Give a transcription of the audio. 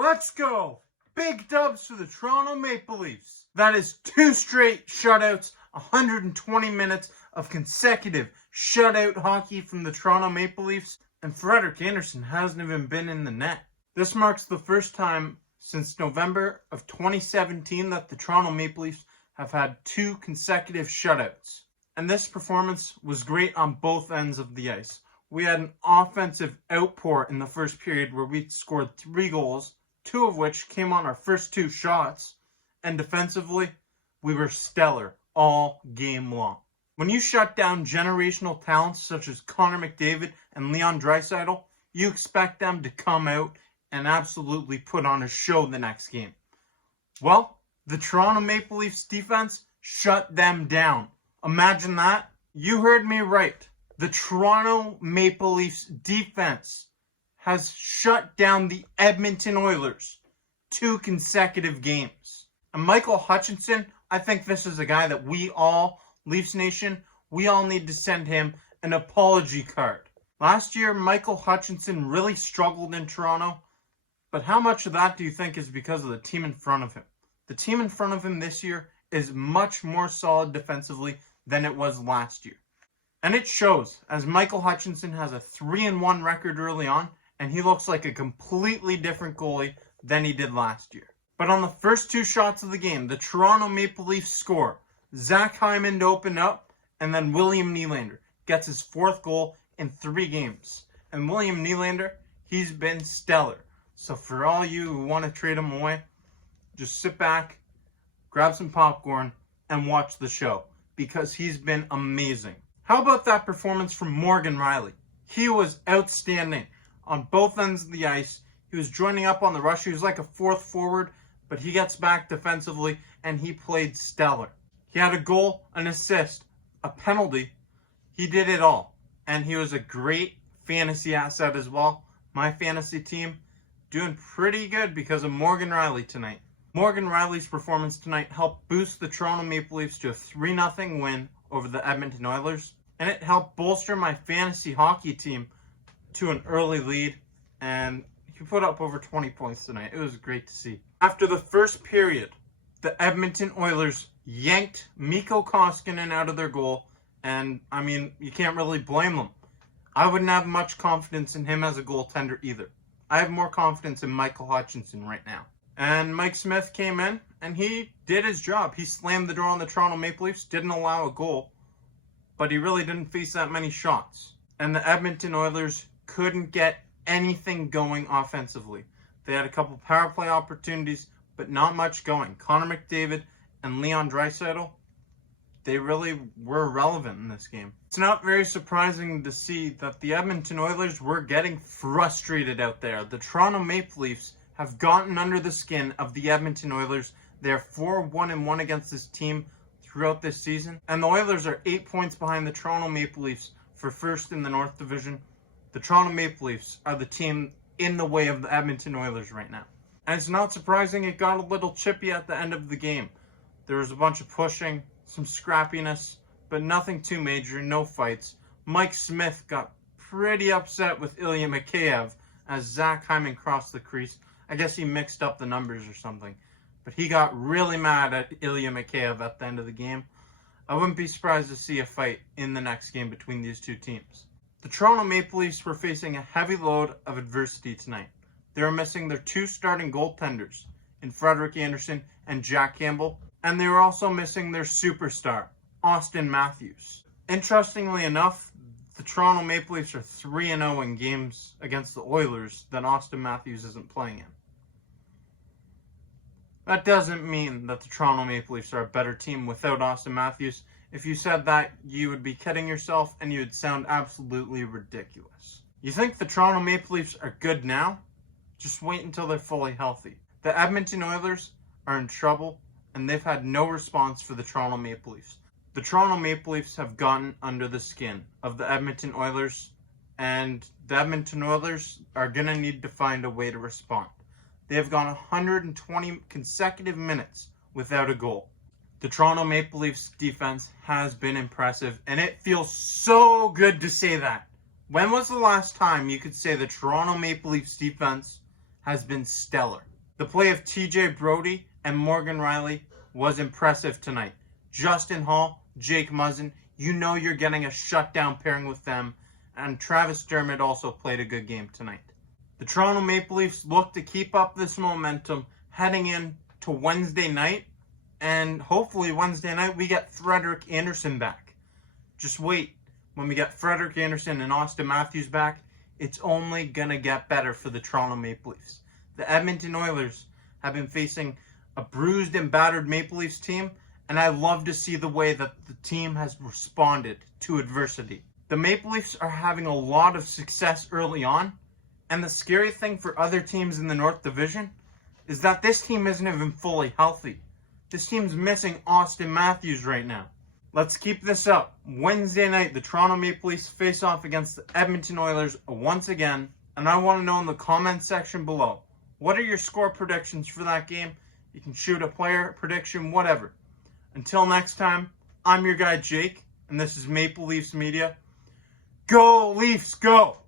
Let's go! Big dubs for the Toronto Maple Leafs. That is 2 straight shutouts, 120 minutes of consecutive shutout hockey from the Toronto Maple Leafs, and Frederik Andersen hasn't even been in the net. This marks the first time since November of 2017 that the Toronto Maple Leafs have had 2 consecutive shutouts. And this performance was great on both ends of the ice. We had an offensive outpour in the first period where we scored 3 goals, 2 of which came on our first 2 shots. And defensively, we were stellar all game long. When you shut down generational talents such as Connor McDavid and Leon Draisaitl, you expect them to come out and absolutely put on a show the next game. Well, the Toronto Maple Leafs defense shut them down. Imagine that. You heard me right. The Toronto Maple Leafs defense has shut down the Edmonton Oilers 2 consecutive games. And Michael Hutchinson, I think this is a guy that we all, Leafs Nation, we all need to send him an apology card. Last year, Michael Hutchinson really struggled in Toronto, but how much of that do you think is because of the team in front of him? The team in front of him this year is much more solid defensively than it was last year. And it shows, as Michael Hutchinson has a 3-1 record early on, and he looks like a completely different goalie than he did last year. But on the first 2 shots of the game, the Toronto Maple Leafs score. Zach Hyman to open up, and then William Nylander gets his 4th goal in 3 games. And William Nylander, he's been stellar. So for all you who want to trade him away, just sit back, grab some popcorn, and watch the show, because he's been amazing. How about that performance from Morgan Rielly? He was outstanding on both ends of the ice. He was joining up on the rush. He was like a 4th forward, but he gets back defensively, and he played stellar. He had a goal, an assist, a penalty. He did it all, and he was a great fantasy asset as well. My fantasy team doing pretty good because of Morgan Rielly tonight. Morgan Rielly's performance tonight helped boost the Toronto Maple Leafs to a 3-0 win over the Edmonton Oilers, and it helped bolster my fantasy hockey team to an early lead, and he put up over 20 points tonight. It was great to see. After the first period, the Edmonton Oilers yanked Mikko Koskinen out of their goal, and I mean, you can't really blame them. I wouldn't have much confidence in him as a goaltender either. I have more confidence in Michael Hutchinson right now. And Mike Smith came in, and he did his job. He slammed the door on the Toronto Maple Leafs, didn't allow a goal, but he really didn't face that many shots. And the Edmonton Oilers couldn't get anything going offensively. They had a couple power play opportunities, but not much going. Connor McDavid and Leon Draisaitl, they really were irrelevant in this game. It's not very surprising to see that the Edmonton Oilers were getting frustrated out there. The Toronto Maple Leafs have gotten under the skin of the Edmonton Oilers. They're 4-1-1 against this team throughout this season. And the Oilers are 8 points behind the Toronto Maple Leafs for first in the North Division. The Toronto Maple Leafs are the team in the way of the Edmonton Oilers right now. And it's not surprising it got a little chippy at the end of the game. There was a bunch of pushing, some scrappiness, but nothing too major, no fights. Mike Smith got pretty upset with Ilya Mikheyev as Zach Hyman crossed the crease. I guess he mixed up the numbers or something. But he got really mad at Ilya Mikheyev at the end of the game. I wouldn't be surprised to see a fight in the next game between these 2 teams. The Toronto Maple Leafs were facing a heavy load of adversity tonight. They were missing their 2 starting goaltenders in Frederik Andersen and Jack Campbell. And they were also missing their superstar, Auston Matthews. Interestingly enough, the Toronto Maple Leafs are 3-0 in games against the Oilers that Auston Matthews isn't playing in. That doesn't mean that the Toronto Maple Leafs are a better team without Auston Matthews. If you said that, you would be kidding yourself and you would sound absolutely ridiculous. You think the Toronto Maple Leafs are good now? Just wait until they're fully healthy. The Edmonton Oilers are in trouble, and they've had no response for the Toronto Maple Leafs. The Toronto Maple Leafs have gotten under the skin of the Edmonton Oilers, and the Edmonton Oilers are going to need to find a way to respond. They have gone 120 consecutive minutes without a goal. The Toronto Maple Leafs defense has been impressive, and it feels so good to say that. When was the last time you could say the Toronto Maple Leafs defense has been stellar? The play of TJ Brody and Morgan Riley was impressive tonight. Justin Hall, Jake Muzzin, you know you're getting a shutdown pairing with them. And Travis Dermott also played a good game tonight. The Toronto Maple Leafs look to keep up this momentum heading in to Wednesday night. And hopefully Wednesday night we get Frederik Andersen back. Just wait. When we get Frederik Andersen and Auston Matthews back, it's only going to get better for the Toronto Maple Leafs. The Edmonton Oilers have been facing a bruised and battered Maple Leafs team, and I love to see the way that the team has responded to adversity. The Maple Leafs are having a lot of success early on, and the scary thing for other teams in the North Division is that this team isn't even fully healthy. This team's missing Auston Matthews right now. Let's keep this up. Wednesday night, the Toronto Maple Leafs face off against the Edmonton Oilers once again, and I want to know in the comment section below, what are your score predictions for that game? You can shoot a player prediction, whatever. Until next time, I'm your guy Jake, and this is Maple Leafs Media. Go Leafs, go!